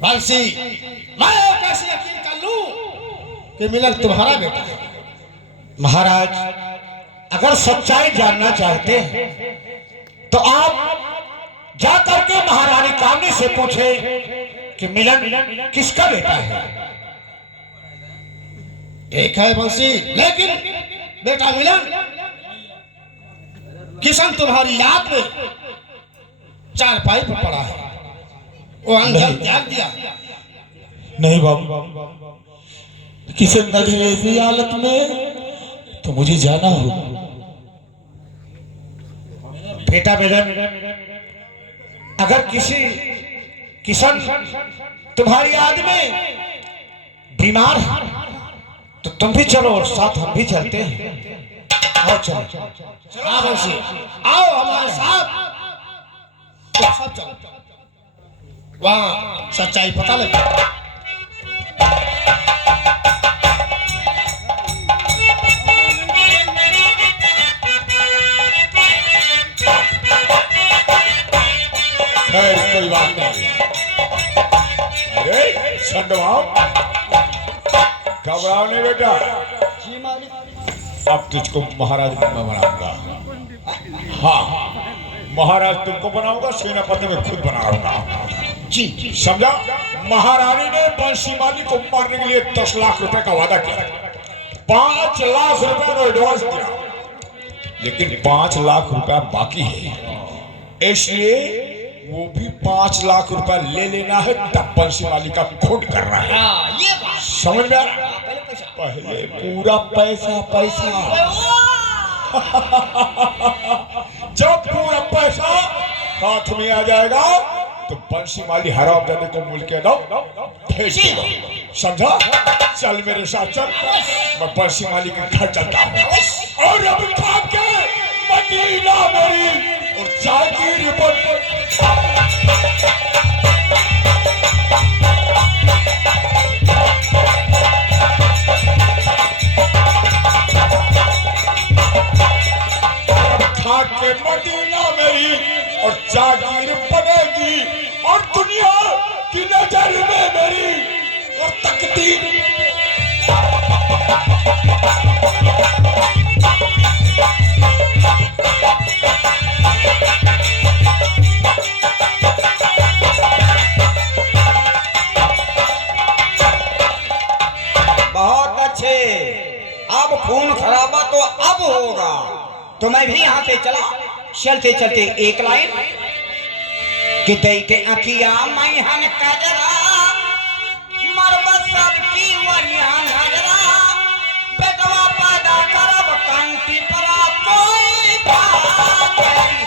बंसी, मैं कैसे यकीन कर लूं कि मिलन तुम्हारा बेटा है? महाराज, अगर सच्चाई जानना चाहते हैं तो आप जाकर के महारानी कामनी से पूछे कि मिलन किसका बेटा है। ठीक है बंसी, लेकिन बेटा मिलन किशन तुम्हारी याद में चारपाई पर पड़ा है, वो अंधर त्याग दिया। नहीं बाबू, किशन नगर ऐसी हालत में तो मुझे जाना होगा। बेटा मिलन, अगर किशन तुम्हारी याद में बीमार है तो तुम भी चलो और साथ हम भी चलते हैं। आओ चलो। हाँ बंसी, आओ हमारे साथ, तो सब चलो, वहां सच्चाई पता लगे। खैर कोई बात नहीं। अरे संडवाओ, घबराओ नहीं बेटा, अब तुझको महाराज मैं बनाऊंगा। हाँ, महाराज तुमको बनाऊंगा, सेनापति में खुद बनाऊंगा। जी समझा? महारानी ने बंसीमाली को मारने के लिए 10 लाख रुपए का वादा किया, 5 लाख रुपए का एडवांस दिया, लेकिन 5 लाख रुपया बाकी है, इसलिए वो भी 5 लाख रुपया ले लेना है, तब बंसीमाली का खून करना है। ये बात समझ में आ रहा? पहले पूरा पैसा जब पूरा पैसा हाथ में आ जाएगा तो बंसीमाली हरामजादे को मुल्क के दो भेज देगा। समझा? चल मेरे साथ चल, मैं बंसीमाली के घर चलता हूँ और अब उठा के मदीना मेरी और जागीर बन। के मदीना मेरी और जागीर बनेगी और दुनिया की नजर में मेरी और तकदीर। बहुत अच्छे, अब खून खराबा तो अब होगा। तो मैं भी यहाँ से चला, चलते चलते एक लाइन कि दई के अखिया मैहन कजरा मरब सबकी वरिया नजरा बेटवा पैदा करब कंठी परा कोई बात नहीं।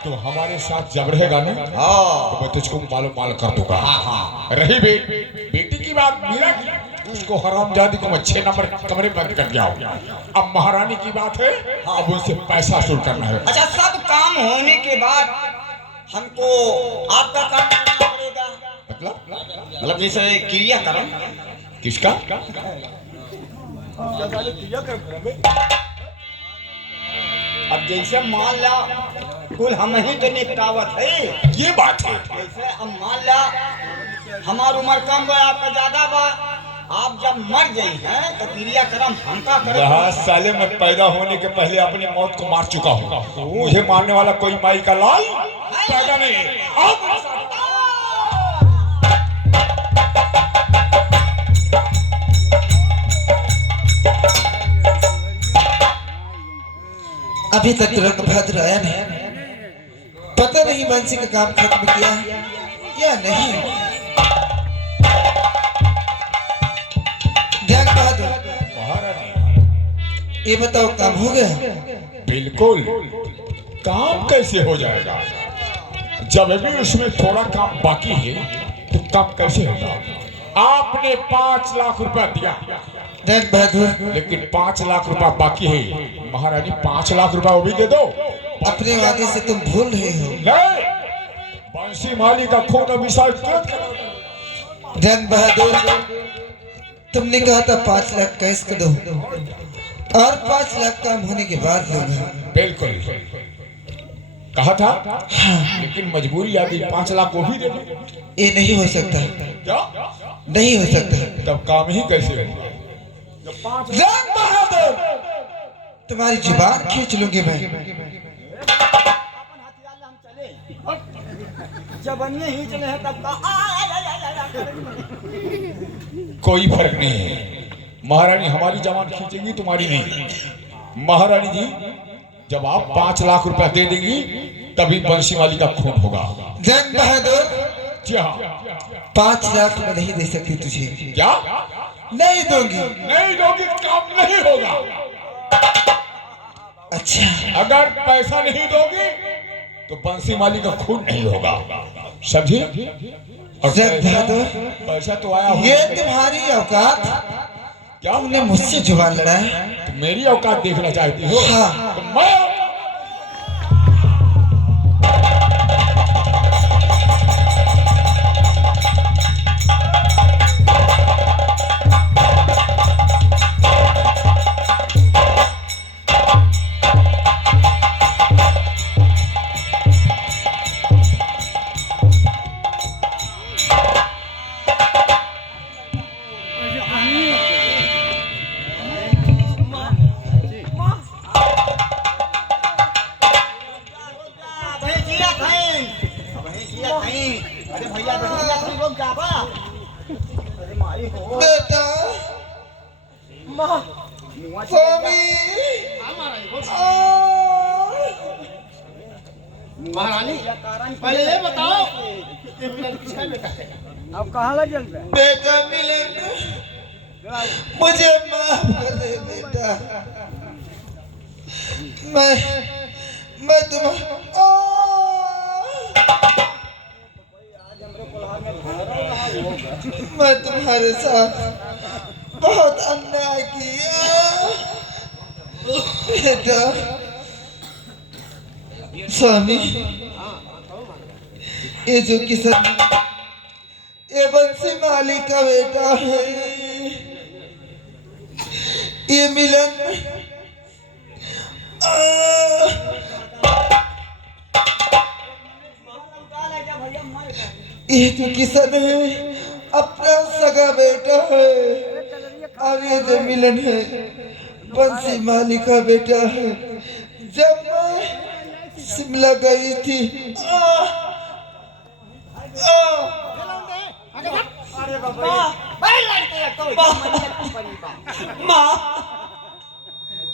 तो हमारे साथ जब रहेगा ना, तो मैं तुझको माल कर दूंगा। रही बेटी की बात, मीरा की, उसको हरामजादी को मैं 6 नंबर कमरे बंद कर दिया हूँ। अब महारानी की बात है, अब उनसे पैसा वसूल करना है। अच्छा, सब काम होने के बाद हमको आपका काम करना पड़ेगा। मतलब जैसे क्रियाकर्म किसका? अब जैसे मान ला कुल हम ही तो निपटावत है, ये बात है। जैसे अब मान ला हमार उम्र कम बा, आपका ज्यादा बा, आप जब मर गई हैं तो क्रियाक्रम हमका करे। साले में पैदा होने के पहले अपनी मौत को मार चुका हूँ, मुझे मारने वाला कोई माई का लाल पैदा नहीं। अब अभी तक रणभद्र आया नहीं, पता नहीं बंसी का काम खत्म किया या नहीं। ध्यान बहादुर, ये बताओ काम हो गया? बिल्कुल, काम कैसे हो जाएगा जब भी उसमें थोड़ा काम बाकी है, तो काम कैसे होगा? आपने 5 लाख रुपया दिया, रंग बहादुर, लेकिन 5 लाख रुपया बाकी है। महारानी 5 लाख रुपया वो भी दे दो। अपने वादे से तुम भूल रहे हो। नहीं, बंसी माली का खून अभिशाप तुरंत करो। रंग बहादुर, तुमने कहा था 5 लाख कैश कर दो और 5 लाख काम होने के बाद दूंगा। बिल्कुल कहा था। हाँ। लेकिन मजबूरी आ गई, 5 लाख वो भी दे दो। ये नहीं हो सकता। क्या नहीं हो सकता। तब काम ही कैसे होगा? रंग बहादुर, तुम्हारी जुबान खींच लूंगी मैं। जब अन्य ही चले हैं तब कोई फर्क नहीं है। महारानी हमारी जवान खींचेंगी, तुम्हारी नहीं। महारानी जी, जब आप 5 लाख रुपया दे देंगी तभी बंसी माली का खून होगा। रंग बहादुर, जी हाँ। 5 लाख में नहीं दे सकती तुझे। क्या नहीं दूंगी। नहीं दोगी, काम नहीं होगा। अच्छा, अगर पैसा नहीं दोगी तो बंसी माली का खून नहीं होगा, समझे? और रंग बहादुर, पैसा तो आया ये होगा। तुम्हारी औकात? क्या तुमने मुझसे जुबान लड़ाया? तो मेरी औकात देखना चाहती हो? हाँ। तो मैं बेटा, स्वामी, महारानी पहले ये बताओ ये मिलन किसका बेटा है? अब कहाँ लग जल बेटा मिलन, मुझे माफ कर दे बेटा। मैं मैं तुम्हारे साथ बहुत अन्याय किया बेटा। स्वामी, ये जो किसान, ये बंसी माली का बेटा है। ये मिलन ये जो किसान है अपना सगा बेटा है, और ये जो मिलन है बंसी माली का बेटा है। जब मैं शिमला गई थी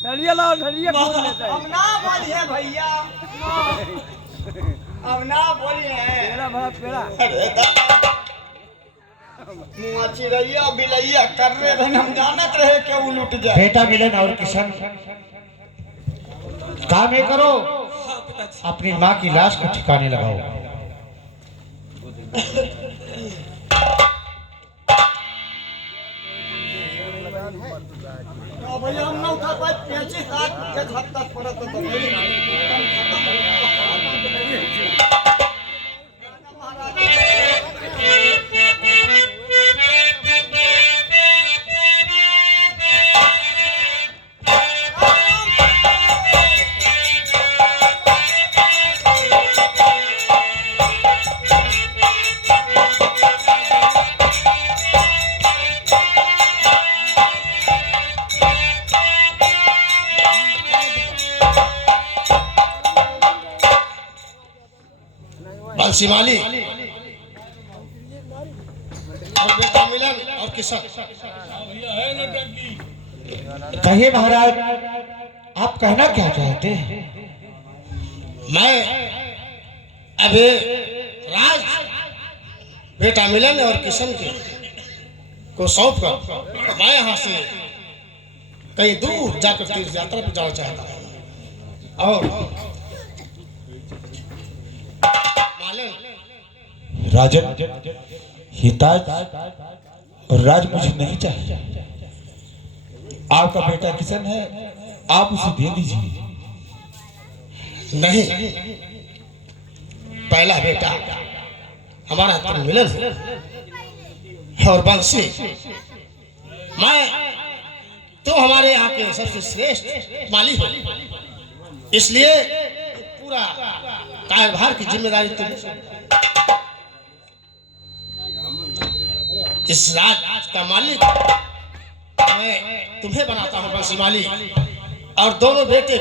अब ना बोलिए भैया, अब ना बोलिए। मुआ चिड़ैया बिलैया कर रहे थे, हम जानत रहे कि वो लुट जाए। बेटा मिलन और किशन, काम ये करो, अपनी माँ की लाश को ठिकाने लगाओ। भैया हम ना उठा पाए, 35 हद तक पड़त तो बंसी माली और बेटा मिलन और किशन। कहिए महाराज, आप कहना क्या चाहते हैं? मैं अभी राज बेटा मिलन और किशन के को सौंप कर मैं यहाँ से कहीं दूर जाकर तीर्थ यात्रा पर जाना चाहता हूँ। और राजन, ये ताज और राज मुझे नहीं चाहिए। आपका बेटा किशन है, आप उसे दे दीजिए। नहीं, पहला बेटा हमारा तो मिलन है और बंसी, मैं तो हमारे यहाँ के सबसे श्रेष्ठ मालिक हो, इसलिए पूरा कार्यभार की जिम्मेदारी तुम। इस राज का मालिक मैं तुम्हें बनाता हूँ बंसी मालिक, और दोनों बेटे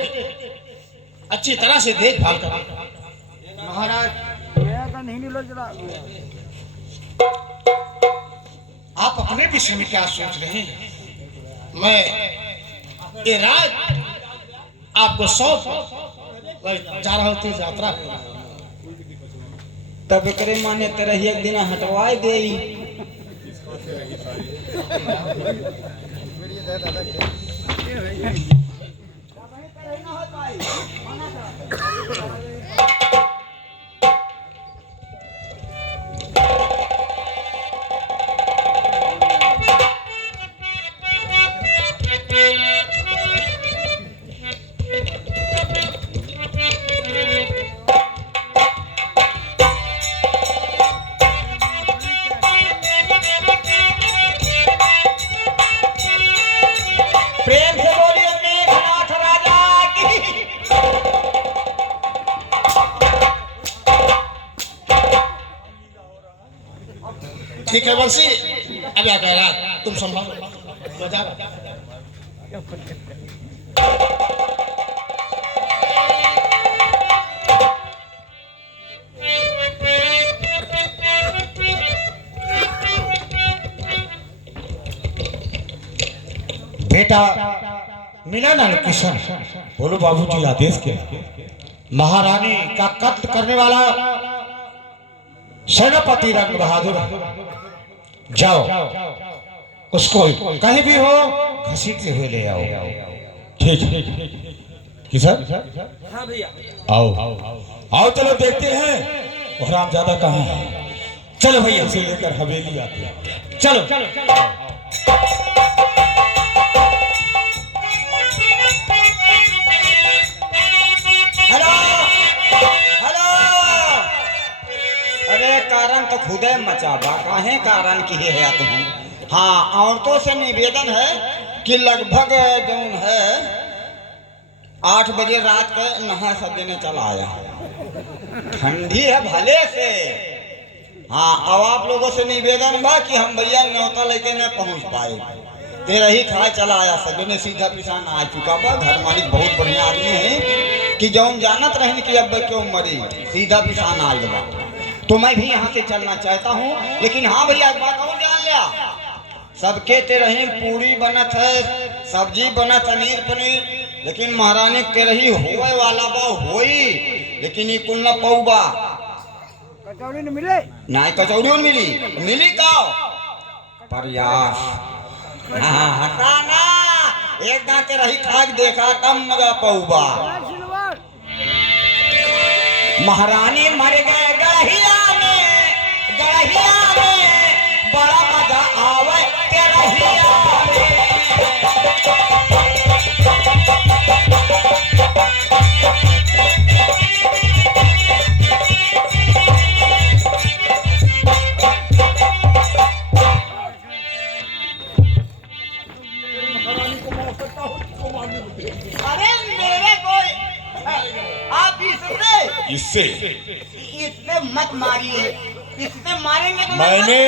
अच्छी तरह से देखभाल कर। महाराज आप अपने विषय में क्या सोच रहे हैं? मैं ये राज आपको सौंप जा रहा हूँ तीर्थ यात्रा पे। तब करे माने तरह एक दिन हटवाए दे। प्रेम से बोलिए मेघनाथ राजा की। ठीक है बंसी, अब क्या कह रहा तुम संभालो, मैं जा रहा। बेटा मिलन और किशन, बोलो बाबूजी, आदेश क्या है? महारानी का कत्ल करने वाला सेनापति रंग बहादुर, जाओ उसको कहीं भी हो घसीटते हुए ले आओ। ठीक है किशन, हाँ भैया। आओ आओ चलो देखते हैं और हम ज्यादा कहाँ हैं। चलो भैया, इसे लेकर हवेली आते हैं। चलो। हेलो हेलो, अरे कारण तो खुदे मचाबा, काहे कारण की है तुम। हाँ, औरतों से निवेदन है कि लगभग जौन है 8 बजे रात के नहा सब देने चला आया। ठंडी है भले से। हाँ, अब आप लोगों से निवेदन बा कि हम भैया न्योता लेके न पहुंच पाए, तेरा ही खाए चला आया। सजने सीधा पिसान आ चुका बा। घर मालिक बहुत बढ़िया आदमी है कि जौन जानत रहन कि अब क्यों मरी, सीधा पिसान आ गया। तो मैं भी यहाँ से चलना चाहता हूँ, लेकिन हाँ भैया एक बात और जान लिया, सबके तेरही पूरी बनत है, सब्जी बनत पनीर पनीर, लेकिन महारानी तेरही होए वाला बा होई, लेकिन ये कुल न पौबा। कचौड़ी न मिले? नहीं कचौड़ी न मिली, मिली का प्रयास। हाँ हटाना, एक दांते रही खाक देखा तब मजा पौबा। महारानी मर गए गढ़िया में, गढ़िया में बड़ा मजा आवे गढ़िया में। अरे मेरे को आप इससे इसमें मत मारिए, इसमें मारेंगे तो मैंने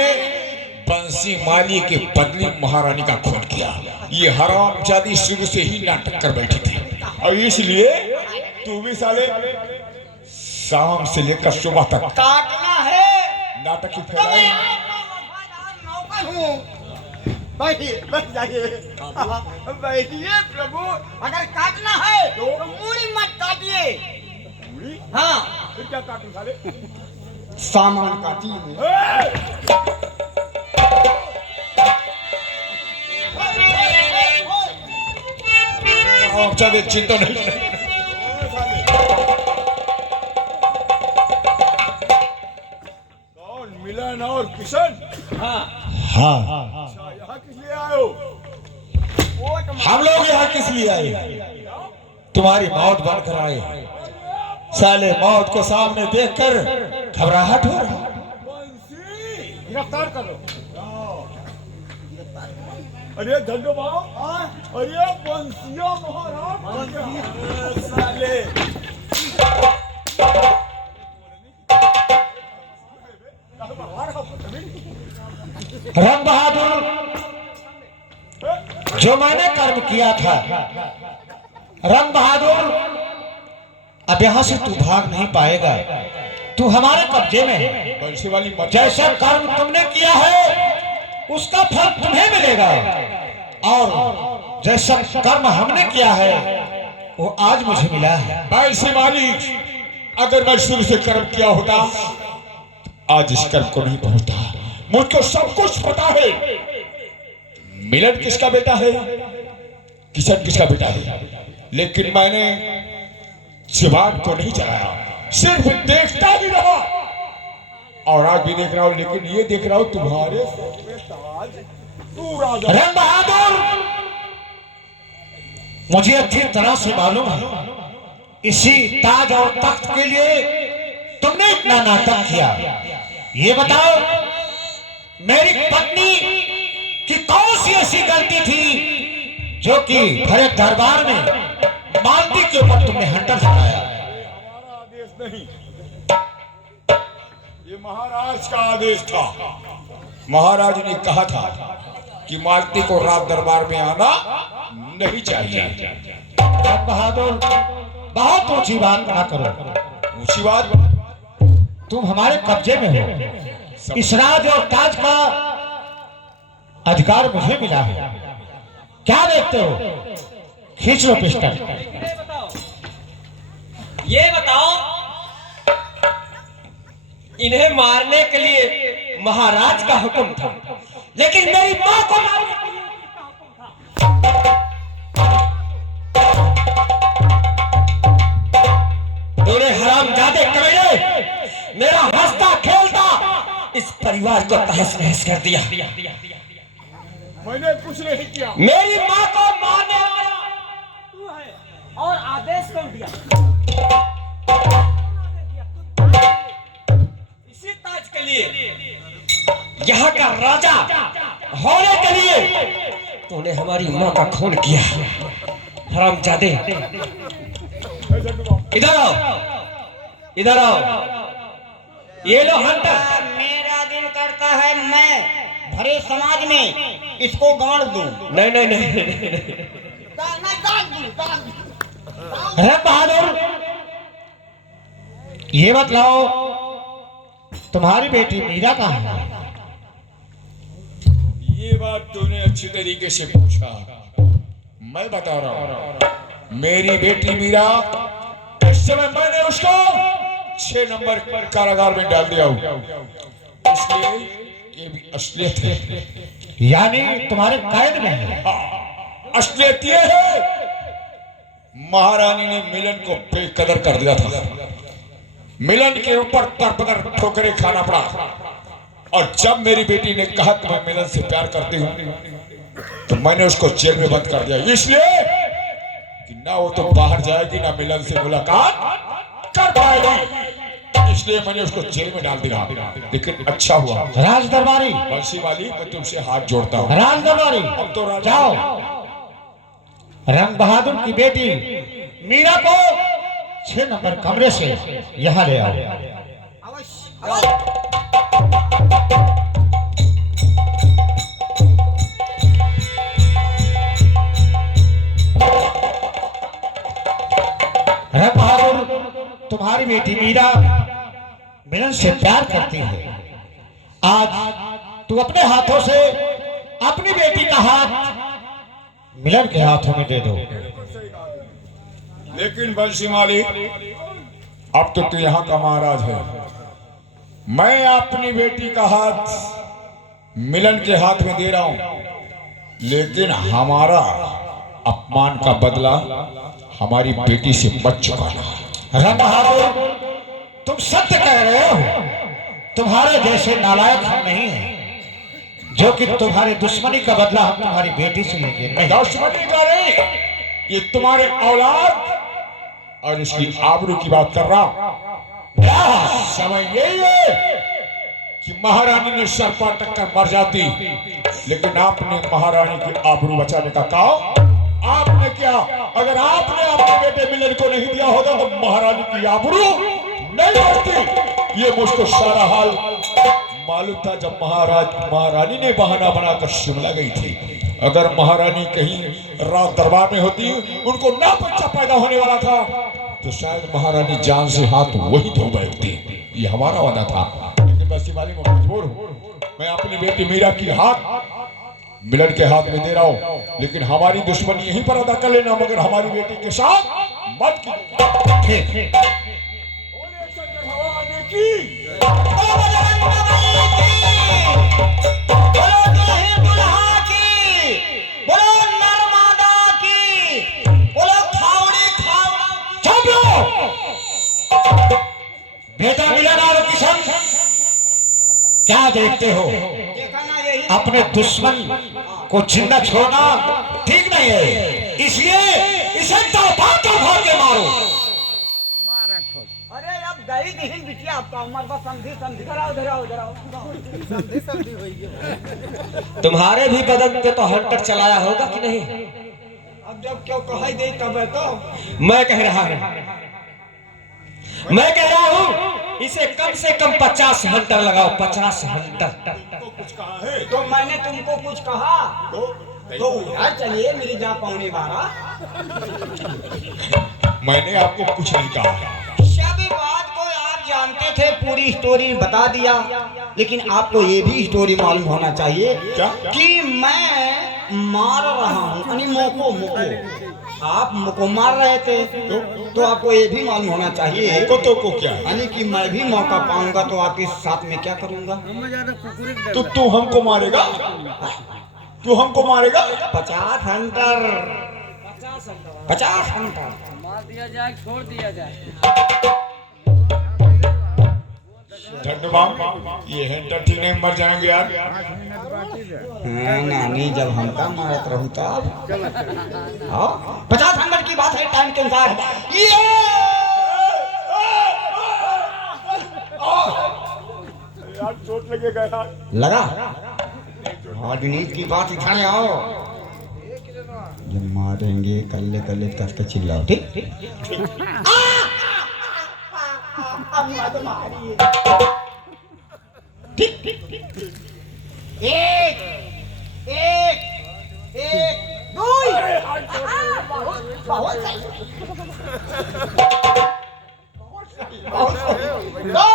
बंसी माली के बदले महारानी का खून किया। ये हरामजादी शुरू से ही नाटक कर बैठी थी, और इसलिए तू भी साले शाम से लेकर सुबह तक काटना है। नाटक ही फैलाई। बैठिए, बैठ जाइए, बैठिए प्रभु। अगर काटना है तो मूड़ी मत काटिए। हाँ, फिर क्या काटूं साले? सामान काटिए। चले चिंता नहीं। कौन मिलन और किशन? हाँ अच्छा, यहाँ किस लिए आए हो? वोट हम लोग यहाँ किस लिए आए? तुम्हारी मौत बनकर आए। साले मौत को सामने देखकर घबराहट हो रहा। गिरफ्तार करो। अरे धंधो बाबू, अरे बंसिया महाराज साले। रंग बहादुर, जो मैंने कर्म किया था, रंग बहादुर, अब यहां से तू भाग नहीं पाएगा। तू हमारे कब्जे में है। बंसी वाली मत। जैसा कर्म तुमने किया है उसका फल तुम्हें मिलेगा, और जैसा कर्म हमने किया है वो आज मुझे मिला है। बंसी वाली, अगर मैं शुरू से कर्म किया होता आज इस कर्म को नहीं पहुंचता। मुझको सब कुछ पता है। मिलन किसका बेटा है, किशन किसका बेटा है, लेकिन मैंने जुबान को नहीं चलाया, सिर्फ देखता ही रहा। और आज भी देख रहा हूं, लेकिन ये देख रहा हूं तुम्हारे रंग बहादुर, मुझे अच्छी तरह से मालूम है इसी ताज और तख्त के लिए तुमने इतना नाटक किया। ये बताओ, मेरी पत्नी की कौन सी ऐसी गलती थी जो कि भरे दरबार में मालती के ऊपर तुमने हंटर चलाया? आदेश नहीं, ये महाराज का आदेश था। महाराज ने कहा था कि मालती को रात दरबार में आना नहीं चाहिए। रंग बहादुर, बहुत ऊंची बात ना करो। ऊंची बात? तुम हमारे कब्जे में हो। इस राज और ताज का अधिकार मुझे मिला है। क्या देखते हो? खींच लो पिस्टल। ये बताओ, इन्हें मारने के लिए महाराज का हुक्म था, लेकिन मेरी मां को मारने के लिए किसका हुक्म था? दोनों हरामजादे कमीने मेरा हंसता खेलता इस परिवार को तहस नहस कर दिया। मैंने कुछ नहीं किया। मेरी मां को मारने वाला तू है, और आदेश कौन दिया? इसी ताज के लिए, यहाँ का राजा होने के लिए तूने हमारी मां का खून किया। हरामजादे, इधर आओ, इधर आओ। ये लो हंटर। मेरा दिल करता है मैं भरे समाज में इसको गाड़ दूं। नहीं नहीं नहीं, अरे बहादुर, ये बतलाओ, तुम्हारी बेटी मीरा कहाँ है? ये बात तूने अच्छी तरीके से पूछा, मैं बता रहा हूं। मेरी बेटी मीरा, इस समय मैंने उसको 6 नंबर कारागार में डाल दिया हूं, इसलिए ये भी असलियत है। यानी तुम्हारे कैद में है? असलियत ये है, महारानी ने मिलन को बेकदर कर दिया था। मिलन के ऊपर तरपदर ठोकरें खाना पड़ा, और जब मेरी बेटी ने कहा कि मैं मिलन से प्यार करती हूं तो मैंने उसको जेल में बंद कर दिया, इसलिए कि ना वो तो बाहर जाएगी ना मिलन से मुलाकात कर पाएगी। इसलिए मैंने उसको जेल में डाल दिया। लेकिन अच्छा हुआ। राज दरबारी, बंसी वाली, मैं तुमसे हाथ जोड़ता हूँ। राज दरबारी, अब तो राजा जाओ, रंग बहादुर की बेटी मीरा को 6 नंबर कमरे से यहाँ ले आओ। रंग बहादुर, तुम्हारी बेटी मीरा मिलन से प्यार करती है। आज तू अपने हाथों से अपनी बेटी का हाथ मिलन के हाथों में दे दो। लेकिन बंसी माली, अब तो तू यहाँ का महाराज है। मैं अपनी बेटी का हाथ मिलन के हाथ में दे रहा हूं, लेकिन हमारा अपमान का बदला हमारी बेटी से बच चुका है। रंग बहादुर, तुम सत्य कह रहे हो। तुम्हारे जैसे नालायक हम नहीं हैं। जो कि तुम्हारे दुश्मनी का बदला हम तुम्हारी बेटी से लेंगे नहीं। दुश्मनी का नहीं, ये तुम्हारे औलाद और इसकी आबरू की बात कर रहा हूं। समय यही है कि महारानी ने सर पर टक्कर मर जाती, लेकिन आपने महारानी की आबरू बचाने का काम आपने किया। अगर आपने अपने बेटे मिलन को नहीं दिया होता तो महारानी की आबरू नहीं बढ़ती। ये मुझको सारा हाल मालूम था जब महारानी ने बहाना बनाकर शिमला गई थी। अगर महारानी कहीं रात दरबार में होती, उनको ना बच्चा पैदा होने वाला था, तो शायद महारानी जान से हाथ वही धो बैठती। ये हमारा वादा था, लेकिन बस वाली मैं मजबूर हूँ। मैं अपनी बेटी मीरा की हाथ मिलन के हाथ में दे रहा हूँ, लेकिन हमारी दुश्मनी यहीं पर अदा कर लेना, मगर हमारी बेटी के साथ मत की। बेटा मिलन और किशन, क्या देखते हो? अपने दुश्मन को जिंदा छोड़ना ठीक नहीं है, इसलिए इसे तड़पा के मारो। अरे अब गई नहीं बिटिया, आपका उम्र बस समझी कराओ, धराओ तुम्हारे भी बदन पे तो हंटर चलाया होगा कि नहीं? अब जब क्यों कह दे तब है तो मैं कह रहा हूँ इसे कम से कम 50 हंटर लगाओ, 50 हंटर। तो मैंने तुमको कुछ कहा तो यार चलिए मेरी जहाँ पौने 12। मैंने आपको कुछ नहीं कहा। सभी बात को आप जानते थे, पूरी स्टोरी बता दिया, लेकिन आपको ये भी स्टोरी मालूम होना चाहिए क्या? कि मैं मार रहा हूँ, यानी मोको आप मुको मार रहे थे, तो आपको ये भी मालूम होना चाहिए को क्या, यानी कि मैं भी मौका पाऊंगा तो आपके साथ में क्या करूंगा। तो तू हमको मारेगा? 50 हंटर, 50 हंटर मार दिया जाए, छोड़ दिया जाए। ये हंटर ठीक नहीं, मर जाएंगे यार। नानी जब हमका मारत रहू तब 50 हंटर की बात है, टाइम के अनुसार। यार चोट लगेगा यार। लगा राजनीति की बात इधर आओ, जब मारेंगे कल्ले कल्ले कस के चिल्लाओ, ठीक? एक एक एक दुई बहुत सही, दो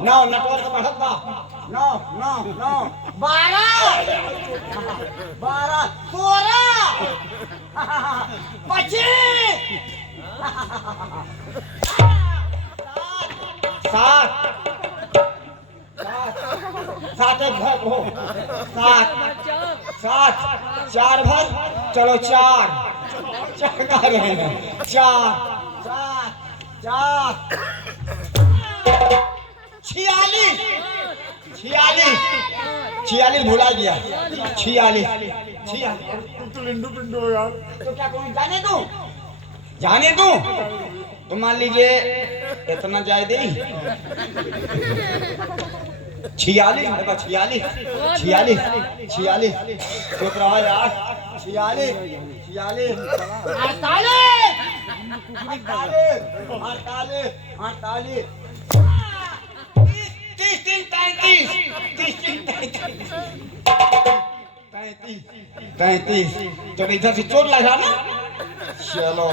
नौ नेटवर्क बढ़त बा। 9 12 16 25 7 भर हो, 7 4 भर, चलो 4 कर रहे हैं, 4 46 भुला गया, 46 तू लिंडू पिंडू हो यार। तो क्या करूं, जाने दूं तो मान लीजिए इतना जाए दे 46 चुप रहा यार, 46 48 33 जब इधर से चोट लगा ना, चलो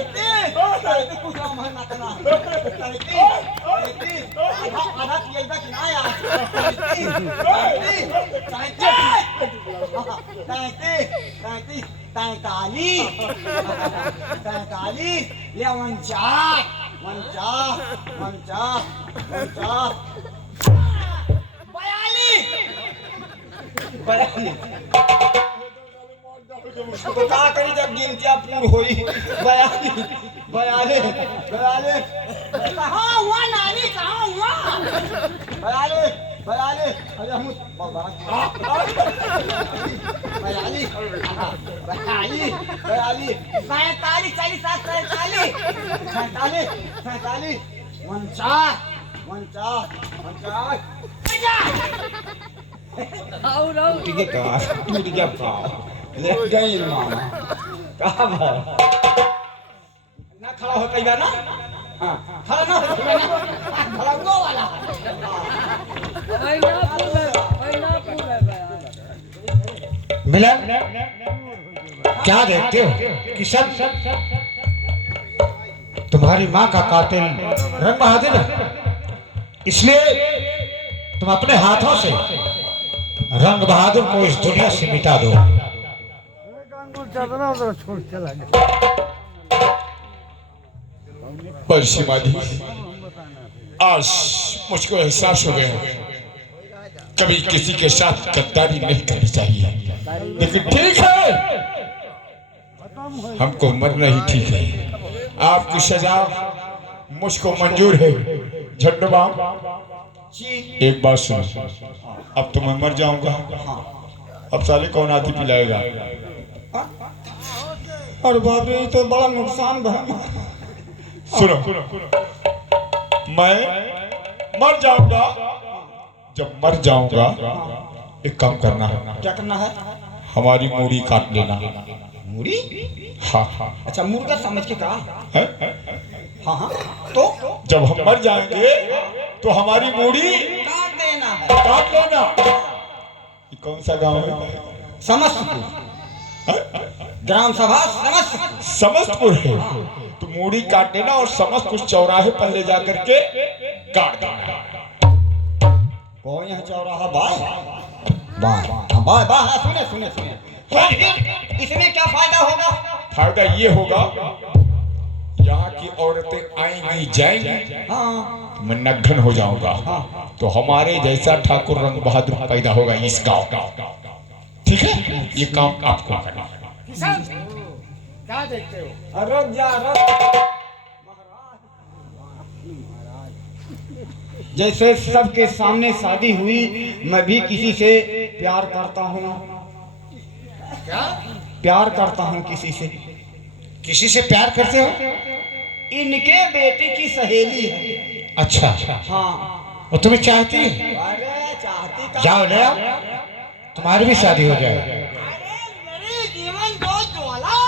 33 कुछ महीना करना, 33 आधा किया कि ना यार, 33 तैंतीस 43 ले 49 तो का करी जब गिनतिया पूर होई 42 कहाँ हुआ नानी कहाँ हुआ 42 अरे हम 45 ठीक है का टूट गया पाँव ले गई मामा कहाँ भाई ना खड़ा हो कई बार ना हाँ खड़ा ना हो कई बार ना खड़ा गो वाला मिलन क्या देखते हो किशन? तुम्हारी माँ का कातिल रंग बहादुर है, इसलिए तुम अपने हाथों से रंग बहादुर को इस दुनिया से मिटा दो। बंसी माली, आज मुझको एहसास हो गया कभी किसी के साथ गद्दारी नहीं करनी चाहिए, लेकिन ठीक है हमको मरना ही ठीक है। आपकी सजा मुझको मंजूर है। झंडू बाम एक बात सुन, अब तो मैं मर जाऊंगा, अब साले कौन आती पिलाएगा? और बाप रे तो बड़ा नुकसान भाई। सुनो, मैं मर जाऊंगा, जब मर जाऊंगा एक काम करना है। क्या करना है? हमारी मूड़ी काट लेना। मूड़ी? हाँ हाँ। अच्छा मुर्गा समझ के कहा है? हाँ हाँ तो जब हम मर जाएंगे तो हमारी मूड़ी काट देना है। काट लेना। ये कौन सा गांव है? समस्तपुर ग्राम सभा समस्तपुर। समस्तपुर है तो मूड़ी काट देना और समस्तपुर चौराहे पर ले जाकर के काट देना। कौन यहाँ चौराहा? बाय बाय सुने इसमें क्या फायदा होगा? फायदा ये होगा, यहाँ की औरतें आएंगी जाएंगी, हाँ मैं नग्न हो जाऊंगा, तो हमारे जैसा ठाकुर रंग बहादुर पैदा होगा इस गांव का। ठीक है, ये काम आपको करना है। क्या देखते हो? रुक जा जैसे सबके सामने शादी हुई, मैं भी किसी से प्यार करता हूँ। क्या प्यार करता हूँ किसी से। किसी से प्यार करते हो? इनके बेटे की सहेली है। अच्छा, हाँ वो तुम्हें चाहती है? अरे चाहती का जाओ ले आओ, तुम्हारी भी शादी हो जाए। मेरे जीवन को ज्वाला।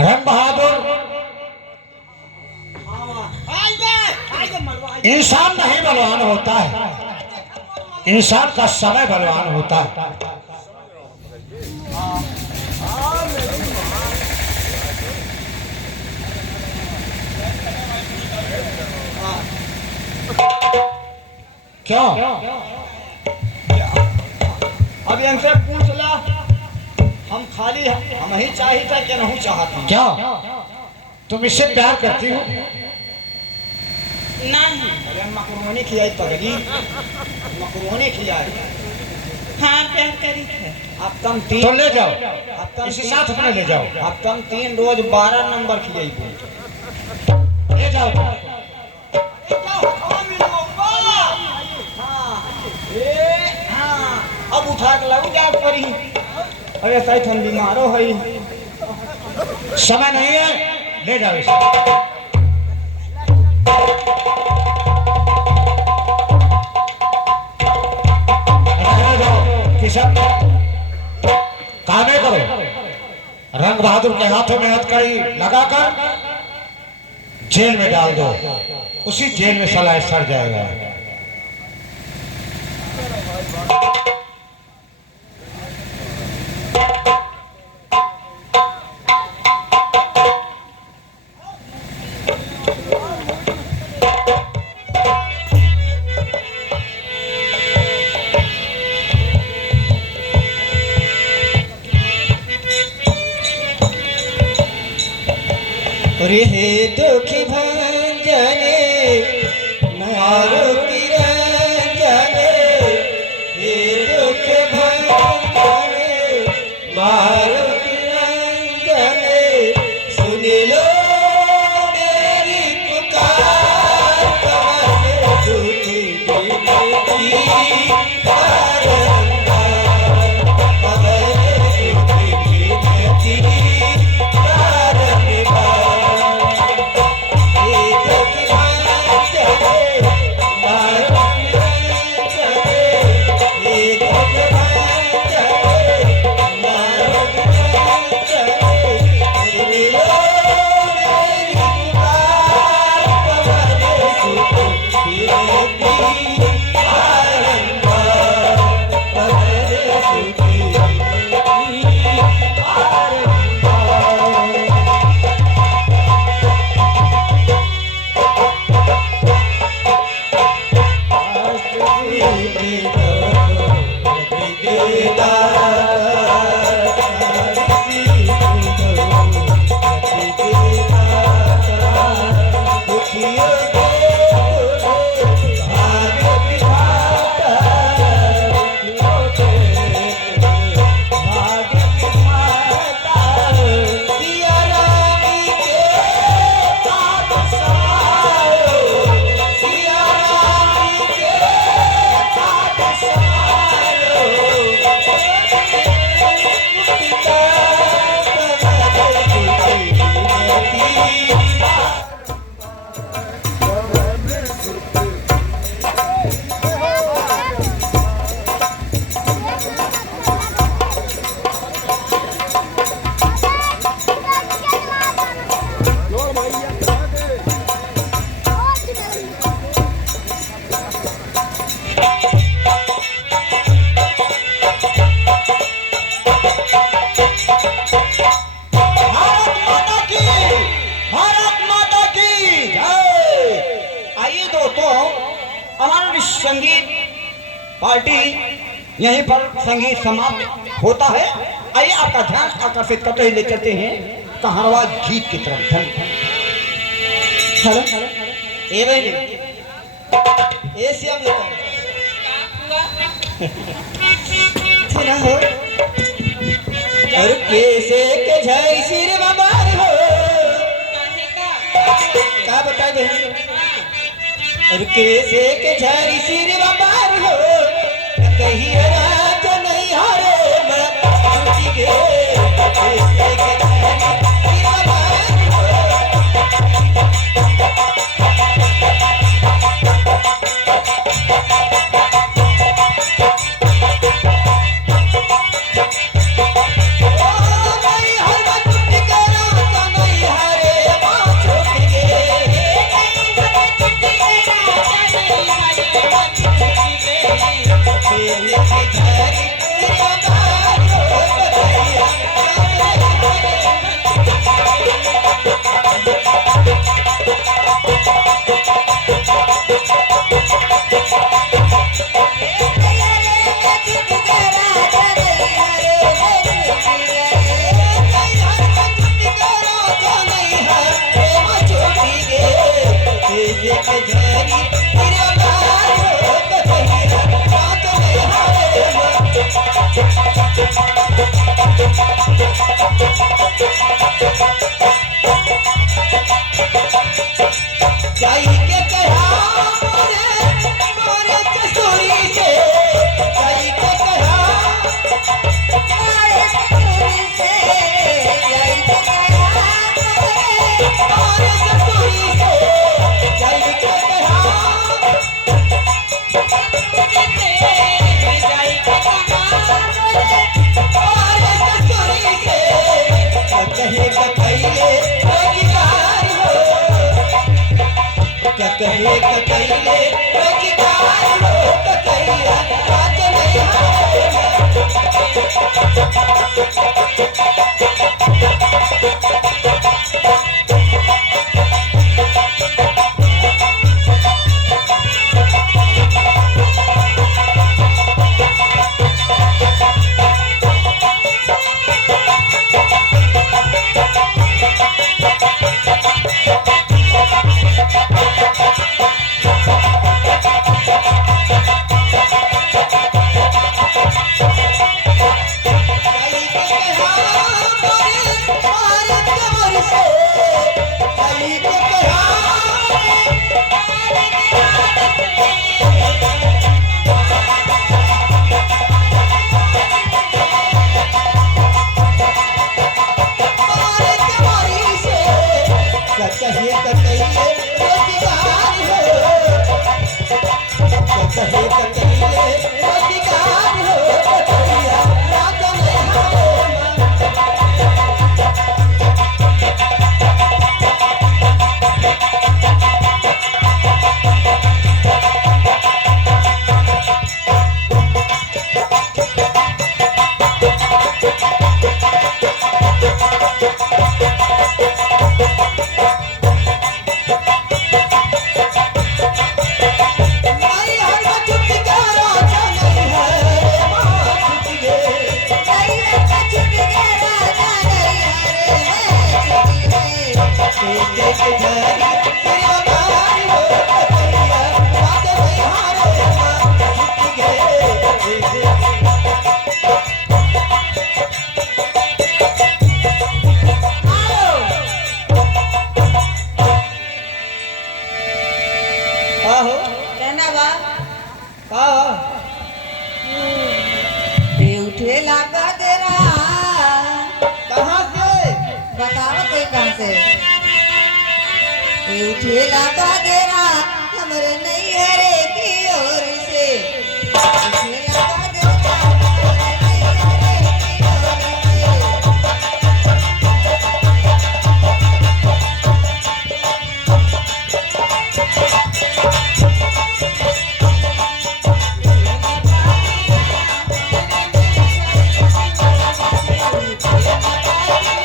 रंग बहादुर इंसान नहीं बलवान होता है, इंसान का समय बलवान होता है। क्यों? अभी हमसे पूछ ला, हम खाली हम ही चाहते कि नहीं चाहते? क्या तुम इससे प्यार करती हो? नहीं। अरे मकरोनी खिलाई पगली, मकरोनी खिलाई। हाँ प्यार करी थे। अब तुम तीन तो ले जाओ, इसी साथ अपने ले जाओ। अब तुम 3 रोज 12 नंबर खिलाई। ले जाओ। अब उठा के लाऊ जा परी। अरे सही हम बीमारो है। समय नहीं है, ले जाओ इसे। किशन कामे करो, रंग बहादुर के हाथों में हथकड़ी लगाकर जेल में डाल दो, उसी जेल में साला सड़ जाएगा। अरे हे दुखी भंजने मारो पिरंजने, हे दुख भंजने मारो पिरंजने, सुन लो मेरी पुकार, कमल सुख विनती बारंबार, कमल सुख विनती संगीत पार्टी यहीं पर संगीत समाप्त होता है। आइए आपका ध्यान आकर्षित करते हुए ले चलते हैं कहारवा गीत की तरफ। हेलो ए भाई ए श्याम सुना हो और कैसे के झाई सिर बाबा हो का बताए बहन और कैसे के झारी सिर बाबा हो कहीं रात नहीं हारे मैं छुट्टी के कैसे के झारी सिर बाबा कहीं कहे ककैले रोजगार हो ककैया राज नहीं उठेला बादरा हमरे नैहरे की ओर से उठेला बादरा हमरे नैहरे की ओर से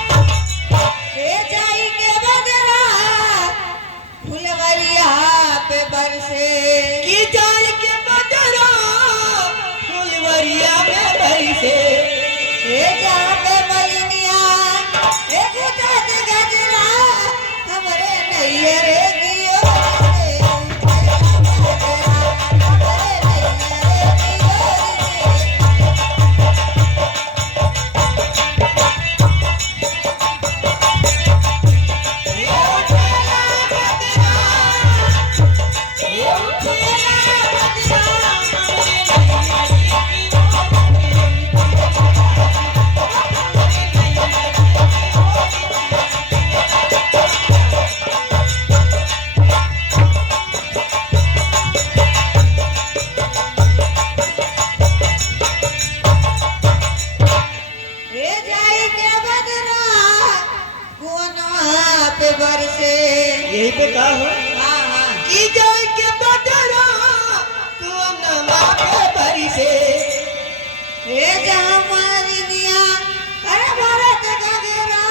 ले जाई के बदरा फुलवरिया पे बरसे की जाय के बदरा फुलवरिया में बरसे ले जा पे मलिनिया ले गुजर गजरा हमरे नैहरे की ओर से उठेला बादरा हमरे नैहरे की ओर से ले जाई के बदरा कुआं पे बरसे यही पे कहा हो हाँ हाँ की जाय के बदरा तू नमा के बरसे हे जहाँ मारी दिया अरे भारत गगरा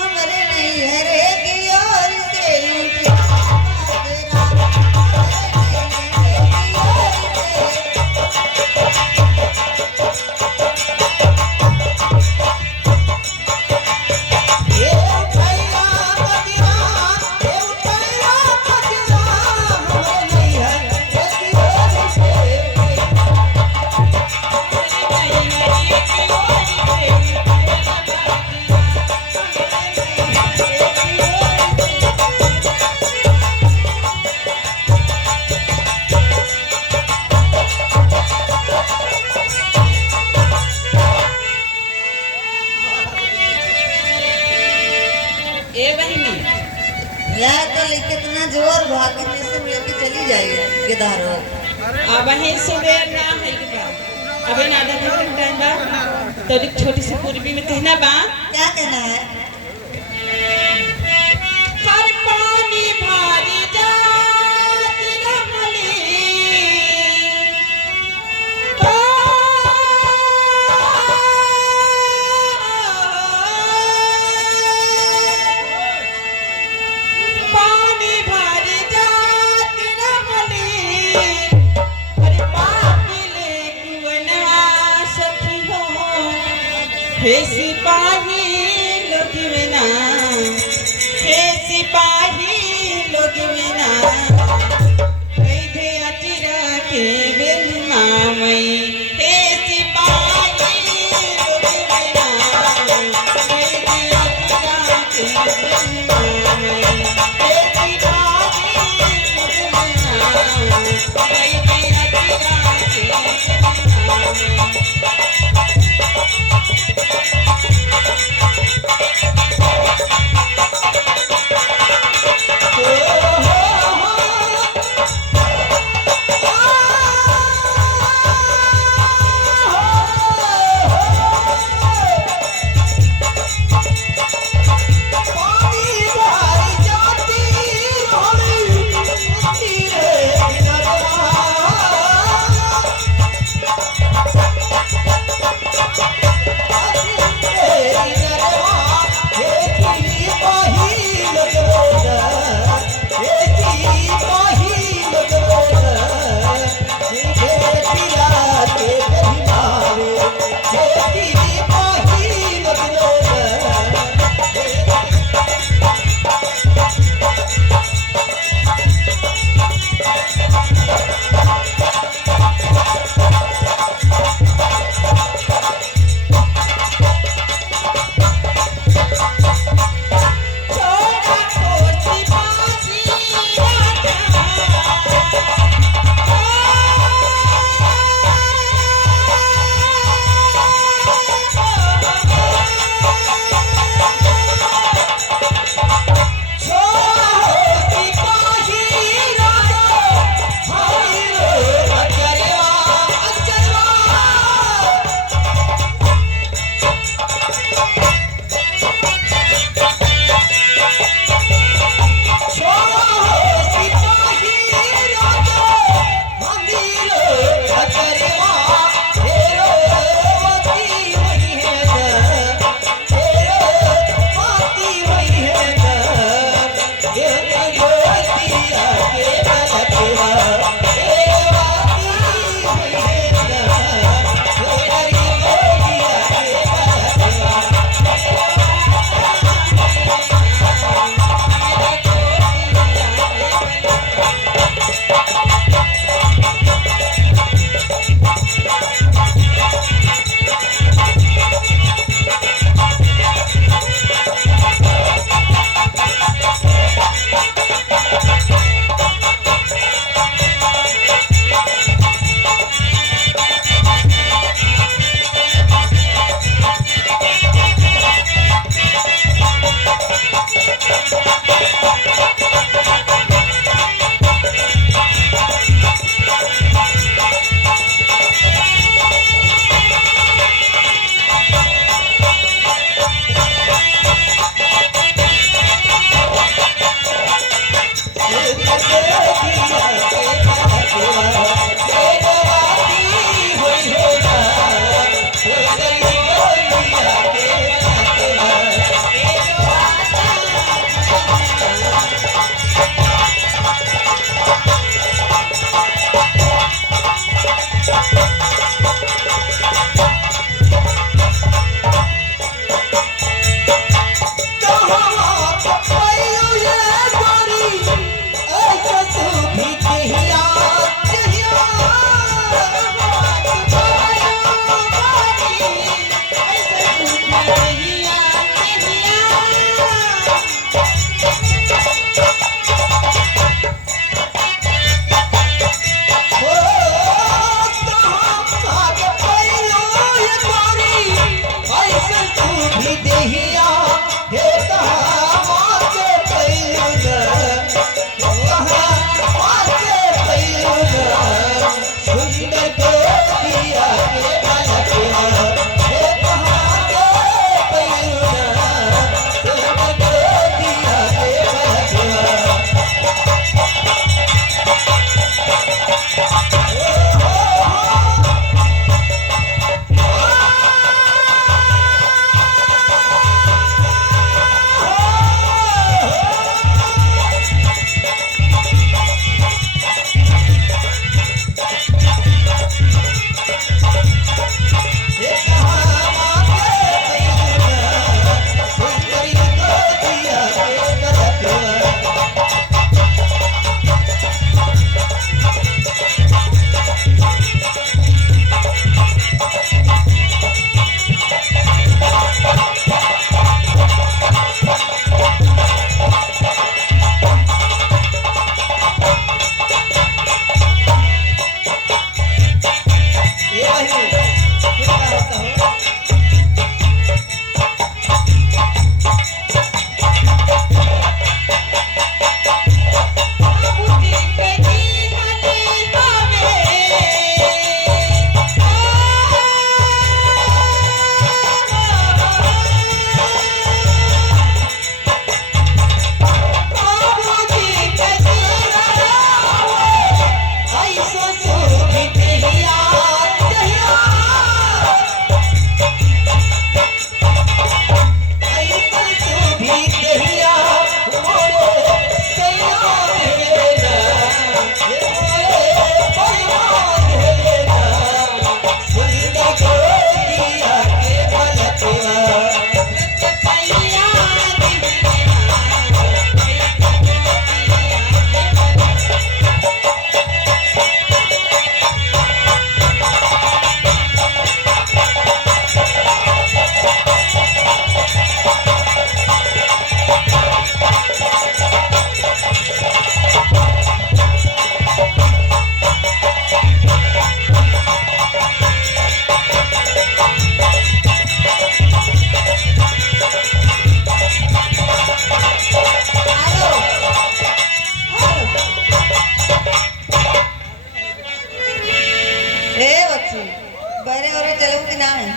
हमरे नैहरे की ओर से उठे बादरा हमरे नैहरे की ओर से ये उठैया बदरा ये उठैया बदरा हमरे नैहर की ओर से ए बहिनी यार तो कितना जोर भागने से लेके चली जाएगी गिदारो अब है सुबह ना है के बा अबे ना आधा घंटे का टाइम बा तो एक छोटी सी पूर्वी में कहना बा क्या कहना है? हर पानी भारी जात रहली पानी भारी जात रहली हर पापिले कुवनवा सखी हो हे सिपाही लोग बिना हे सिपाही लोग बिना कैदे अचिरा के बिना मई हे सिपाही लोग बिना कैदे अचिरा के बिना मई हे सिपाही लोग बिना कैदे अचिरा के बिना मई हो कि ना बहरे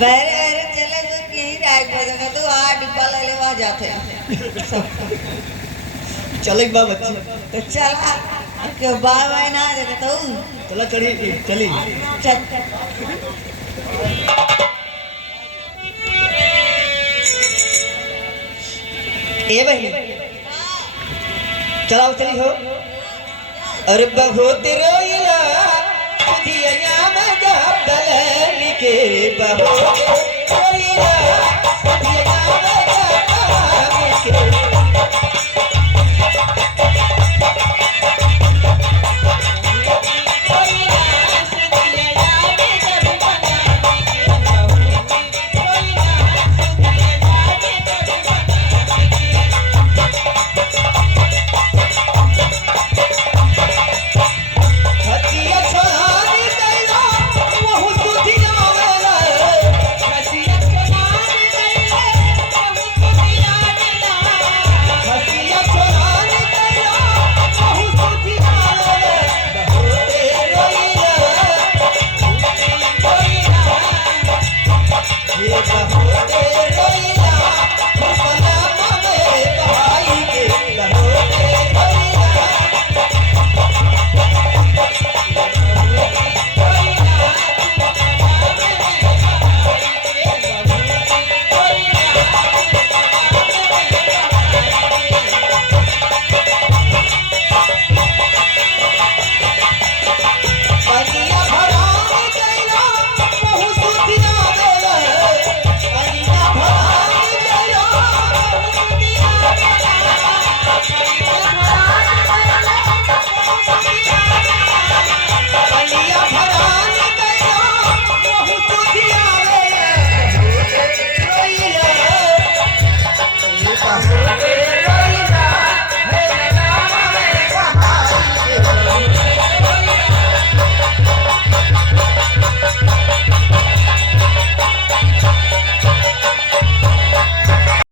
बहरे चले जो कहीं राइट बजेगा तो आ डिब्बा ले लेवा जाते चले बा बच्ची तो चला क्यों बाय बाय ना देगा तो चला चली चली चल ए बहनी चलाओ चली हो अरे बहुत रोइला दिया मजा दलन के बहुत रोइला दिया मजा के